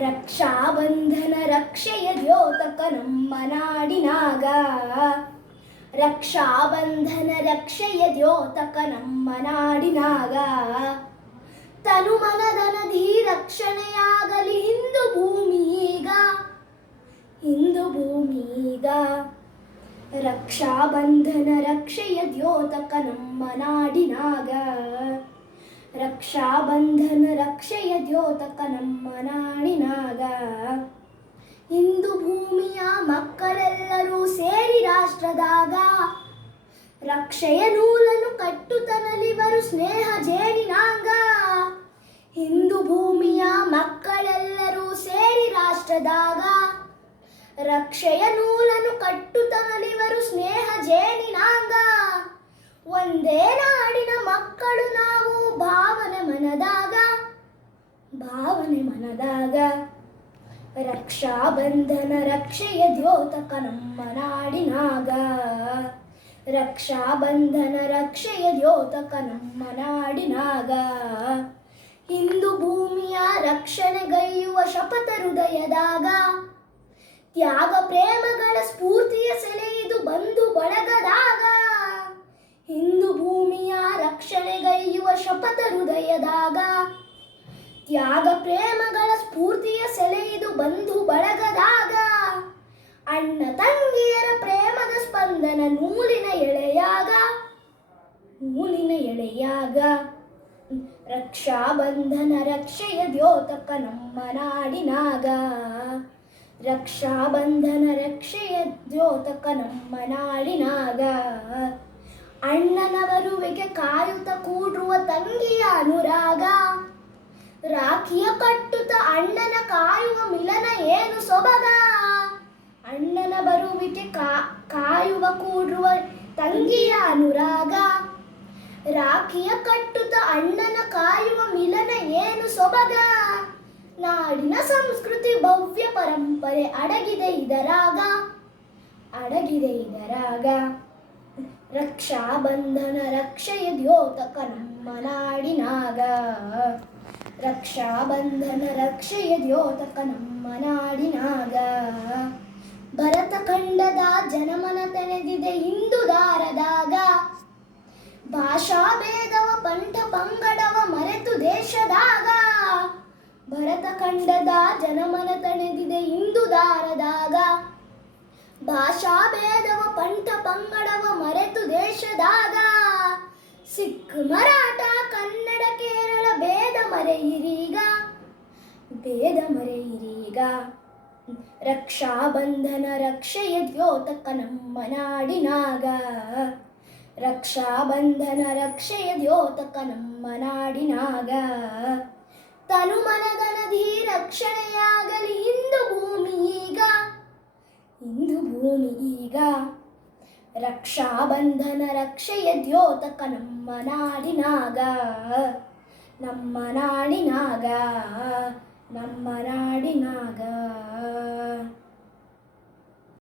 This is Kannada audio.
ರಕ್ಷಾಬಂಧನ ರಕ್ಷೆಯ ದ್ಯೋತಕ ನಮ್ಮ ನಾಡಿನಾಗ. ರಕ್ಷಾಬಂಧನ ರಕ್ಷೆಯ ದ್ಯೋತಕ ನಮ್ಮ ನಾಡಿನಾಗ. ತನುಮನದನದಿ ರಕ್ಷಣೆಯಾಗಲಿ ಹಿಂದೂ ಭೂಮಿಯೀಗ, ಹಿಂದೂ ಭೂಮಿಯೀಗ. ರಕ್ಷಾಬಂಧನ ರಕ್ಷೆಯ ದ್ಯೋತಕ ನಮ್ಮ ನಾಡಿನಾಗ. ರಕ್ಷಾಬಂಧನ ರಕ್ಷೆಯ ದ್ಯೋತಕ ನಮ್ಮ ನಾಡಿನಾಗ. ಹಿಂದೂ ಭೂಮಿಯ ಮಕ್ಕಳೆಲ್ಲರೂ ಸೇರಿ ರಾಷ್ಟ್ರದಾಗ ರಕ್ಷೆಯ ನೂಲನ್ನು ಕಟ್ಟುತ್ತನಲಿವರು ಸ್ನೇಹ ಜೇನಿನಾಂಗ. ಹಿಂದೂ ಭೂಮಿಯ ಮಕ್ಕಳೆಲ್ಲರೂ ಸೇರಿ ರಾಷ್ಟ್ರದಾಗ ರಕ್ಷೆಯ ನೂಲನ್ನು ಕಟ್ಟುತ್ತನಲಿವರು ಸ್ನೇಹ ಜೇನಿನಾಂಗ. ಒಂದೇ ನಾಡಿನ ಮಕ್ಕಳು ನಾವು ಭಾವನೆ ಮನದಾಗ, ಭಾವನೆ ಮನದಾಗ. ರಕ್ಷಾಬಂಧನ ರಕ್ಷೆಯ ದ್ಯೋತಕ ನಮ್ಮ ನಾಡಿನಾಗ. ರಕ್ಷಾಬಂಧನ ರಕ್ಷೆಯ ದ್ಯೋತಕ ನಮ್ಮ ನಾಡಿನಾಗ. ಹಿಂದೂ ಭೂಮಿಯ ರಕ್ಷಣೆಗೈಯುವ ಶಪಥ ಹೃದಯದಾಗ ತ್ಯಾಗ ಪ್ರೇಮಗಳ ಸ್ಫೂರ್ತಿಯ ಸೆಳೆಯಿದು ಬಂಧು ಬಳಗದಾಗ. ಹಿಂದೂ ಭೂಮಿಯ ರಕ್ಷಣೆಗೈಯುವ ಶಪಥ ಹೃದಯದಾಗ ತ್ಯಾಗ ಪ್ರೇಮಗಳ ಸ್ಫೂರ್ತಿಯ ಸೆಳೆಯಿದು ಬಂಧು ಬಳಗದಾಗ. ಅಣ್ಣ ತಂಗಿಯರ ಪ್ರೇಮದ ಸ್ಪಂದನ ನೂಲಿನ ಎಳೆಯಾಗ, ನೂಲಿನ ಎಳೆಯಾಗ. ರಕ್ಷಾಬಂಧನ ರಕ್ಷೆಯ ದ್ಯೋತಕ ನಮ್ಮ ನಾಡಿನಾಗ. ರಕ್ಷಾಬಂಧನ ರಕ್ಷೆಯ ದ್ಯೋತಕ ನಮ್ಮ ನಾಡಿನಾಗ. ಅಣ್ಣನ ಬರುವಿಗೆ ಕಾಯುತ್ತ ಕೂಡುವ ತಂಗಿಯ ಅನುರಾಗ. ರಾಖಿಯ ಕಟ್ಟುತ್ತ ಅಣ್ಣನ ಕಾಯುವ ಮಿಲನ ಏನು ಸೊಬಗ. ಅಣ್ಣನ ಬರುವಿಕೆ ಕಾಯುವ ಕೂಡುವ ತಂಗಿಯ ಅನುರಾಗ. ರಾಖಿಯ ಕಟ್ಟುತ್ತ ಅಣ್ಣನ ಕಾಯುವ ಮಿಲನ ಏನು ಸೊಬಗ. ನಾಡಿನ ಸಂಸ್ಕೃತಿ ಭವ್ಯ ಪರಂಪರೆ ಅಡಗಿದೆ ಇದರಾಗ, ಅಡಗಿದೆ ಇದರಾಗ. ರಕ್ಷಾಬಂಧನ ರಕ್ಷೆಯ ದ್ಯೋತಕ ನಮ್ಮ ನಾಡಿನಾಗ. ರಕ್ಷಾಬಂಧನ ರಕ್ಷೆಯ ದ್ಯೋತಕ ನಮ್ಮ ನಾಡಿನಾಗ. ಭರತ ಖಂಡದ ಜನಮನ ತೆನೆದಿದೆ ಹಿಂದೂ ದಾರದಾಗ. ಭಾಷಾ ಭೇದವ ಪಂಥ ಪಂಗಡವ ಮರೆತು ದೇಶದಾಗ. ಭರತ ಖಂಡದ ಜನಮನ ತಳೆದಿದೆ ಹಿಂದೂ ದಾರದಾಗ. ಭಾಷಾ ಭೇದವ ಪಂಥ ಪಂಗಡವ ಮರೆತು ದೇಶದಾಗ. ಸಿಖ್ ಮರಾಠ ಕನ್ನಡ ಕೇರಳ ಭೇದ ಮರೆಯಿರೀಗ, ಭೇದ ಮರೆಯಿರೀಗ. ರಕ್ಷಾಬಂಧನ ರಕ್ಷೆಯ ದ್ಯೋತಕ ನಮ್ಮ ನಾಡಿನಾಗ. ರಕ್ಷಾಬಂಧನ ರಕ್ಷೆಯ ದ್ಯೋತಕ ನಮ್ಮ ನಾಡಿನಾಗ. ತನುಮನದ ನದಿ ರಕ್ಷಣೆಯಾಗಲಿ ಹಿಂದೂ ಭೂಮಿಯೀಗ, ಹಿಂದೂ ಭೂಮಿಯೀಗ. ರಕ್ಷಾಬಂಧನ ರಕ್ಷೆಯ ದ್ಯೋತಕ ನಮ್ಮ ನಾಡಿನಾಗ. ನಮ್ಮ ನಾಡಿನಾಗ, ನಮ್ಮ ನಾಡಿನಾಗ.